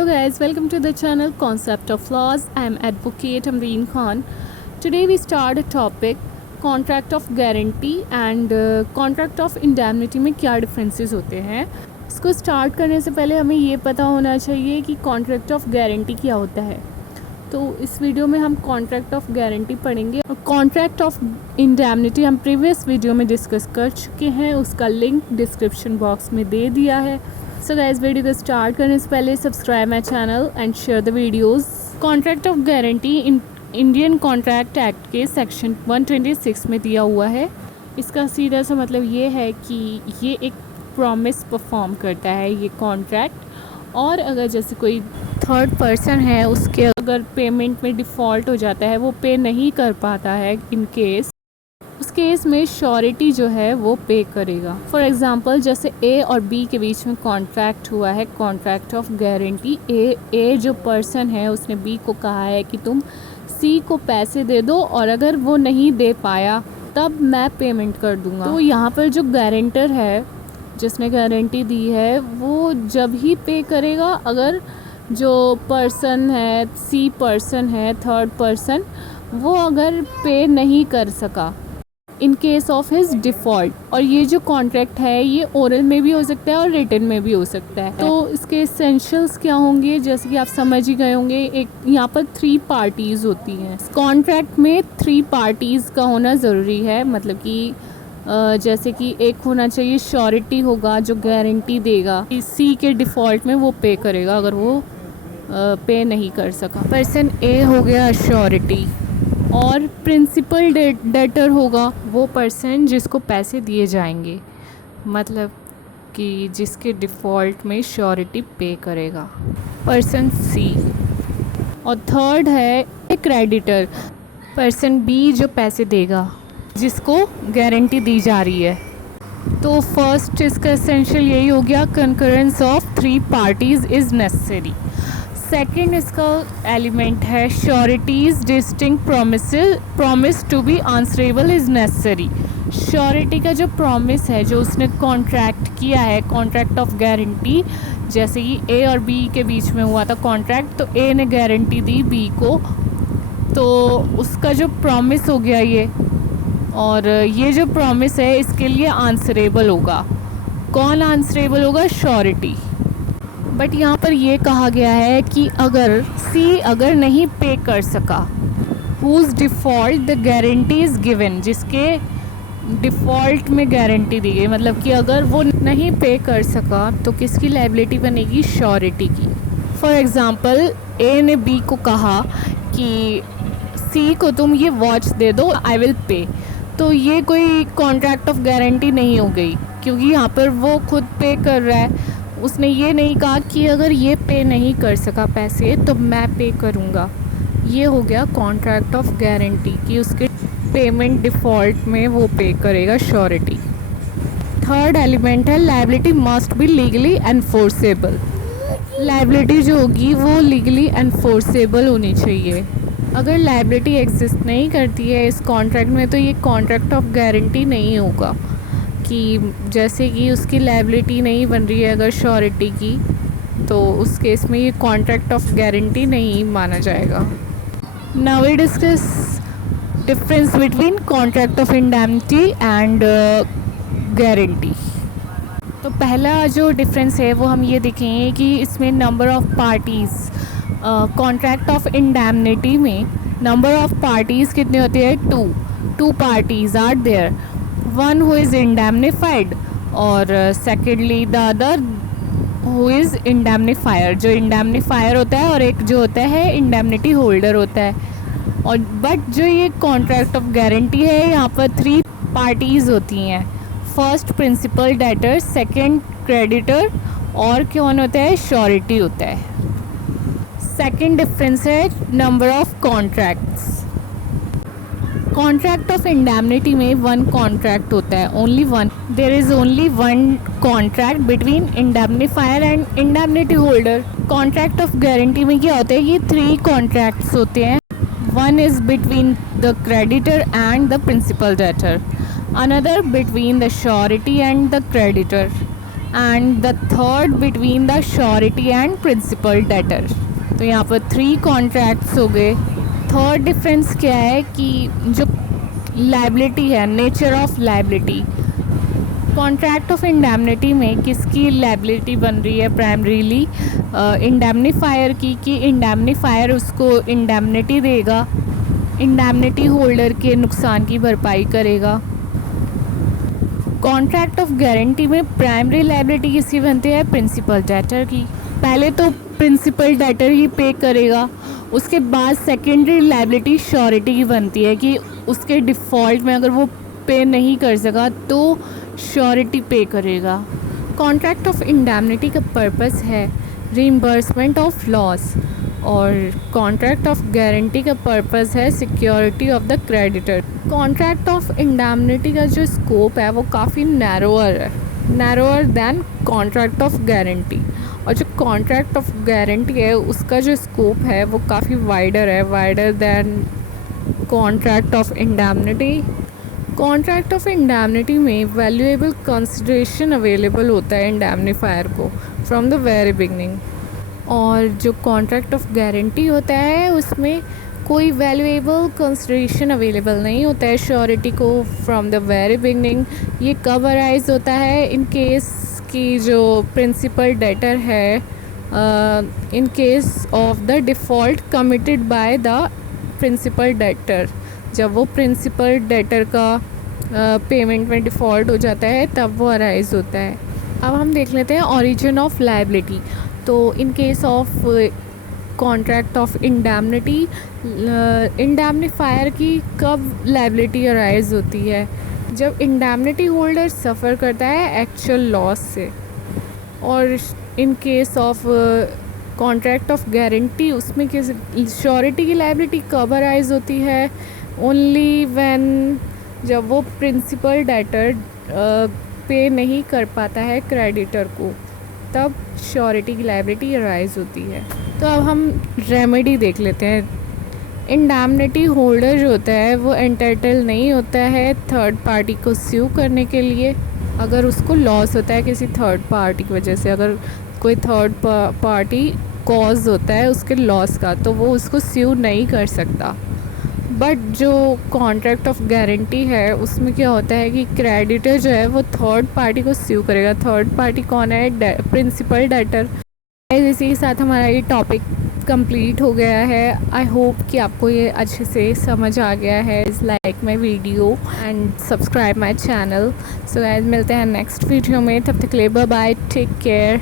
Hello guys, welcome to the channel Concept of Laws. I am advocate Amreen Khan. Today we start a topic contract of guarantee and contract of indemnity में क्या differences होते हैं। इसको start करने से पहले हमें ये पता होना चाहिए कि कॉन्ट्रैक्ट ऑफ गारंटी क्या होता है। तो इस वीडियो में हम कॉन्ट्रैक्ट ऑफ गारंटी पढ़ेंगे और कॉन्ट्रैक्ट ऑफ इंडेमनिटी हम प्रीवियस वीडियो में डिस्कस कर चुके हैं, उसका लिंक डिस्क्रिप्शन बॉक्स में दे दिया है। सो गाइस, वीडियो को स्टार्ट करने से पहले subscribe my channel and share the videos. Contract of guarantee Indian contract act के सेक्शन 126 में दिया हुआ है। इसका सीधा सा मतलब ये है कि ये एक प्रॉमिस परफॉर्म करता है ये कॉन्ट्रैक्ट, और अगर जैसे कोई थर्ड पर्सन है उसके अगर पेमेंट में डिफ़ॉल्ट हो जाता है, वो पे नहीं कर पाता है इन केस, उस केस में श्योरिटी जो है वो पे करेगा। फॉर एग्ज़ाम्पल जैसे ए और बी के बीच में कॉन्ट्रैक्ट हुआ है, कॉन्ट्रैक्ट ऑफ गारंटी। ए जो पर्सन है उसने बी को कहा है कि तुम सी को पैसे दे दो और अगर वो नहीं दे पाया तब मैं पेमेंट कर दूंगा। तो यहाँ पर जो गारंटर है जिसने गारंटी दी है वो जब ही पे करेगा अगर जो पर्सन है, सी पर्सन है, थर्ड पर्सन, वो अगर पे नहीं कर सका इन केस ऑफ हिज डिफ़ॉल्ट। और ये जो कॉन्ट्रैक्ट है ये ओरल में भी हो सकता है और रिटन में भी हो सकता है। तो इसके एसेंशियल्स क्या होंगे, जैसे कि आप समझ ही गए होंगे, एक यहाँ पर 3 पार्टीज़ होती हैं। कॉन्ट्रैक्ट में 3 पार्टीज़ का होना ज़रूरी है, मतलब कि जैसे कि एक होना चाहिए श्योरिटी होगा जो गारंटी देगा कि सी के डिफ़ॉल्ट में वो पे करेगा अगर वो पे नहीं कर सका। पर्सन ए हो गया श्योरिटी, और प्रिंसिपल डेटर होगा वो पर्सन जिसको पैसे दिए जाएंगे, मतलब कि जिसके डिफ़ॉल्ट में श्योरिटी पे करेगा, पर्सन सी। और थर्ड है क्रेडिटर, पर्सन बी जो पैसे देगा जिसको गारंटी दी जा रही है। तो फर्स्ट इसका एसेंशियल यही हो गया, concurrence of 3 parties is necessary. Second इसका एलिमेंट है sureties distinct promise to be answerable is necessary. Surety का जो प्रॉमिस है जो उसने कॉन्ट्रैक्ट किया है, कॉन्ट्रैक्ट ऑफ गारंटी, जैसे कि ए और बी के बीच में हुआ था कॉन्ट्रैक्ट, तो ए ने गारंटी दी बी को, तो उसका जो प्रॉमिस हो गया ये, और ये जो प्रॉमिस है इसके लिए आंसरेबल होगा। कौन आंसरेबल होगा? श्योरिटी। बट यहाँ पर ये कहा गया है कि अगर सी अगर नहीं पे कर सका, whose default the guarantee is given, जिसके डिफ़ॉल्ट में गारंटी दी गई, मतलब कि अगर वो नहीं पे कर सका तो किसकी लायबिलिटी बनेगी? श्योरिटी की। फॉर एग्ज़ाम्पल ए ने बी को कहा कि सी को तुम ये वॉच दे दो, आई विल पे। तो ये कोई कॉन्ट्रैक्ट ऑफ गारंटी नहीं हो गई, क्योंकि यहाँ पर वो खुद पे कर रहा है। उसने ये नहीं कहा कि अगर ये पे नहीं कर सका पैसे तो मैं पे करूँगा। ये हो गया कॉन्ट्रैक्ट ऑफ गारंटी कि उसके पेमेंट डिफ़ॉल्ट में वो पे करेगा श्योरिटी। थर्ड एलिमेंट है liability must be legally enforceable. Liability जो होगी वो लीगली एनफोर्सेबल होनी चाहिए। अगर लायबिलिटी एग्जिस्ट नहीं करती है इस कॉन्ट्रैक्ट में तो ये कॉन्ट्रैक्ट ऑफ गारंटी नहीं होगा, कि जैसे कि उसकी लायबिलिटी नहीं बन रही है अगर श्योरिटी की, तो उस केस में ये कॉन्ट्रैक्ट ऑफ गारंटी नहीं माना जाएगा। Now we discuss difference between contract of indemnity and guarantee. तो पहला जो डिफरेंस है वो हम ये देखेंगे कि इसमें number of parties, contract of indemnity में नंबर ऑफ़ पार्टीज़ कितने होते हैं? 2 parties are there, one who is indemnified और secondly the other who is indemnifier. जो इंडेमनिफायर होता है और एक जो होता है इंडेमनिटी होल्डर होता है। और बट जो ये कॉन्ट्रैक्ट ऑफ गारंटी है यहाँ पर 3 पार्टीज़ होती हैं। First principal debtor, second creditor, और कौन होता है? श्योरिटी होता है। सेकंड डिफरेंस है number of contracts. Contract of indemnity में 1 कॉन्ट्रैक्ट होता है, only 1। There is only 1 contract between indemnifier and indemnity holder. Contract of guarantee में क्या होता है कि 3 कॉन्ट्रैक्ट्स होते हैं। 1 is between the creditor and the principal debtor, another between the surety and the creditor, and the third between the surety and principal debtor. तो यहाँ पर 3 कॉन्ट्रैक्ट्स हो गए। थर्ड डिफरेंस क्या है कि जो लायबिलिटी है, nature of liability, contract of indemnity में किसकी लायबिलिटी बन रही है प्राइमरीली इंडेमनीफायर की, कि इंडेमनीफायर उसको इंडेमनिटी देगा, इंडेमनिटी होल्डर के नुकसान की भरपाई करेगा। कॉन्ट्रैक्ट ऑफ गारंटी में प्राइमरी लायबिलिटी किसकी बनती है, प्रिंसिपल डेटर की। पहले तो प्रिंसिपल डेटर ही पे करेगा, उसके बाद सेकेंडरी लायबिलिटी श्योरिटी की बनती है कि उसके डिफ़ॉल्ट में अगर वो पे नहीं कर सका तो श्योरिटी पे करेगा। कॉन्ट्रैक्ट ऑफ इंडेमनिटी का पर्पस है रीइंबर्समेंट ऑफ लॉस और कॉन्ट्रैक्ट ऑफ गारंटी का पर्पस है security of the creditor. Contract of indemnity का जो स्कोप है वो काफ़ी नैरोअर है, narrower than contract of guarantee, और जो कॉन्ट्रैक्ट ऑफ गारंटी है उसका जो स्कोप है वो काफ़ी वाइडर है, wider than contract of indemnity. Contract of indemnity में वैल्यूएबल कंसिडरेशन अवेलेबल होता है इंडेमनीफायर को फ्रॉम द वेरी बिगनिंग, और जो कॉन्ट्रैक्ट ऑफ गारंटी होता है उसमें कोई वैल्यूएबल कंसिडरेशन अवेलेबल नहीं होता है श्योरिटी को फ्रॉम द वेरी बिगनिंग। ये कब अराइज होता है, इन केस की जो प्रिंसिपल डेटर है, in case of the default committed by the principal debtor. जब वो प्रिंसिपल डेटर का पेमेंट में डिफ़ॉल्ट हो जाता है तब वो अराइज होता है। अब हम देख लेते हैं ओरिजिन ऑफ लायबिलिटी। तो in case of contract of indemnity, indemnifier की कब लायबिलिटी अराइज होती है, जब इंडेमनिटी होल्डर सफ़र करता है एक्चुअल लॉस से। और इन case of contract of guarantee उसमें किस श्योरिटी की लायबिलिटी कब अराइज होती है, ओनली व्हेन जब वो प्रिंसिपल डेटर पे नहीं कर पाता है क्रेडिटर को, तब श्योरिटी की लायबिलिटी अराइज होती है। तो अब हम रेमेडी देख लेते हैं। इंडेमनिटी होल्डर जो होता है वो एंटाइटल नहीं होता है थर्ड पार्टी को स्यू करने के लिए अगर उसको लॉस होता है किसी थर्ड पार्टी की वजह से। अगर कोई थर्ड पार्टी कॉज होता है उसके लॉस का तो वो उसको स्यू नहीं कर सकता। बट जो कॉन्ट्रैक्ट ऑफ गारंटी है उसमें क्या होता है कि क्रेडिटर जो है वो थर्ड पार्टी को स्यू करेगा। थर्ड पार्टी कौन है, प्रिंसिपल डेटर। इसी के साथ हमारा ये टॉपिक कंप्लीट हो गया है। आई होप कि आपको ये अच्छे से समझ आ गया है। Is like my video and subscribe my channel. So guys मिलते हैं नेक्स्ट वीडियो में, तब तक के लिए बाय बाय, टेक केयर।